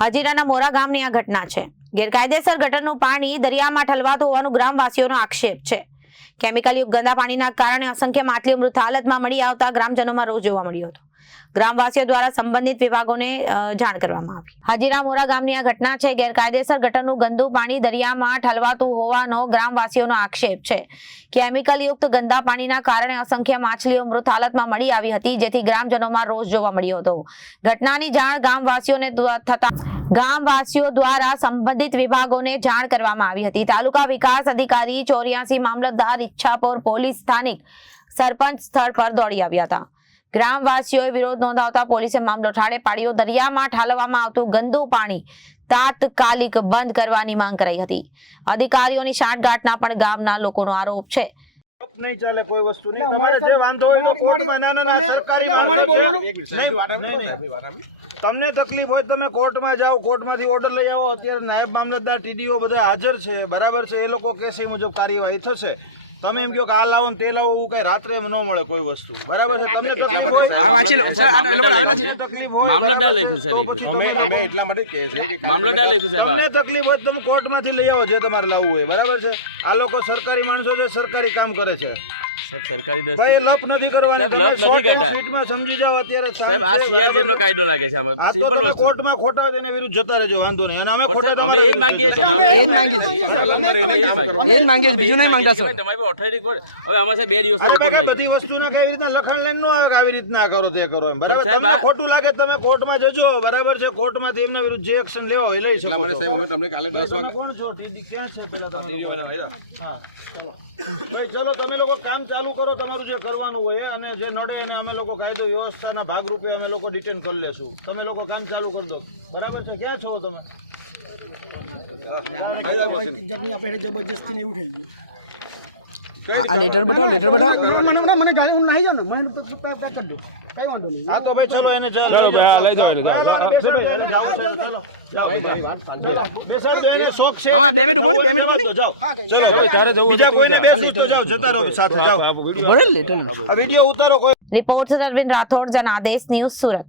હજીરાના મોરા ગામની આ ઘટના છે. ગેરકાયદેસર ગટરનું પાણી દરિયામાં ઠલવાતું હોવાનું ગ્રામવાસીઓનો આક્ષેપ છે. કેમિકલયુક્ત ગંદા પાણીના કારણે અસંખ્ય માછલીઓ મૃત હાલતમાં મળી આવતા ગ્રામજનોમાં રોજ જોવા મળ્યો હતો. ગ્રામવાસીઓ દ્વારા સંબંધિત વિભાગોને જાણ કરવામાં આવી. હાજીરા મોરા ગામની આ ઘટના છે. ગેરકાયદેસર ગટરનું ગંદુ પાણી દરિયામાં ઠલવાતું હોવાનો ગ્રામવાસીઓનો આક્ષેપ છે. કેમિકલયુક્ત ગંદા પાણીના કારણે અસંખ્ય માછલીઓ મૃત હાલતમાં મળી આવી હતી, જેથી ગ્રામજનોમાં રોષ જોવા મળ્યો હતો. ઘટનાની જાણ ગામવાસીઓને થતા ગામવાસીઓ દ્વારા સંબંધિત વિભાગોને જાણ કરવામાં આવી હતી. તાલુકા વિકાસ અધિકારી ચોર્યાસી મામલતદાર ઈચ્છાપોર પોલીસ સ્થાનિક સરપંચ સ્થળ પર દોડી આવ્યા હતા. ગ્રામવાસીઓએ વિરોધ નોંધાવતા પોલીસે મામલો ઠાળે પાડ્યો. દરિયામાં ઠાલવવામાં આવતું ગંદુ પાણી તાત્કાલિક બંધ કરવાની માંગ કરાઈ હતી. અધિકારીઓની સાંઠગાંઠના પણ ગામના લોકોનો આરોપ છે. નહીં ચાલે કોઈ વસ્તુ નહીં. તમારે જે વાંધો હોય તો કોર્ટમાં ના ના સરકારી માણસો છે. તમને તકલીફ હોય તમે કોર્ટમાં જાઓ કોર્ટમાંથી ઓર્ડર લઈ આવો. અત્યારે નાયબ મામલતદાર ટીડીઓ બધા હાજર છે. બરાબર છે. એ લોકો કેસ મુજબ કાર્યવાહી થશે. તમે એમ કહો કે આ લાવો ને તે લાવો એવું કઈ રાત્રે ન મળે કોઈ વસ્તુ. બરાબર છે? તમને તકલીફ હોય? તમને તકલીફ હોય બરાબર છે? તો પછી તમે એટલા માટે કહે છે કે તમને તકલીફ હોય તમે તમે કોર્ટમાંથી લઈ આવો જે તમારે લાવવું હોય. બરાબર છે? આ લોકો સરકારી માણસો છે સરકારી કામ કરે છે. ભાઈ લપ નથી કરવાની. તમે શોર્ટ એન્ડ સ્વીટમાં સમજી જાઓ અત્યારે શાંત છે બરાબર કાયદો લાગે છે આ તો તમે કોર્ટમાં ખોટા તેને વિરુદ્ધ જતા રહેજો વાંધો નહીં. અને અમે ખોટા તમારા વિરુદ્ધ જઈશું. એ જ માંગીએ છીએ, બીજું નહીં માંગતા સર તમારી પાસે authority કોણ? હવે આમાં છે બે દિવસ અરે ભાઈ કઈ બધી વસ્તુના કઈ રીતના લખાણ લઈને નો આવે કે આવી રીતના કરો તે કરો એમ. બરાબર? તમને ખોટું લાગે તો તમે કોર્ટમાં જજો. બરાબર છે? કોર્ટમાંથી એમના વિરુદ્ધ જે એક્શન લેવા હોય એ લઈ શકો છો. તમે કોણ છો? ટીડી ક્યાં છે પેલા તમે? હા ચલો. ભાઈ, ચલો, તમે લોકો કામ ચાલુ કરો, તમારું જે કરવાનું હોય અને જે નડે એને અમે લોકો કાયદો વ્યવસ્થાના ભાગરૂપે અમે લોકો ડિટેન કરી લેશું. તમે લોકો કામ ચાલુ કરી દો. બરાબર છે? ક્યાં છો તમે? મને મને ગાડી હું નાહી જાઉં ને મને પેક પેક કરી દો. કઈ વાંધો નહીં. હા તો ભાઈ ચલો એને ચાલો. ચાલો ભાઈ, લઈ જાઓ એને, જાઓ, ચાલો, જાઓ. એને, જાવું છે, ચલો. ભાઈ. બેસાડજો એને શોખ છે. એને જવું હોય ને જવા દો, જાઓ. ચલો ભાઈ. બીજા કોઈને બેસવું તો જાઓ જતા રહો સાથે જાઓ. આ વીડિયો ઉતારો કોઈ. Reporter Arvind Rathod Janadesh news Surat.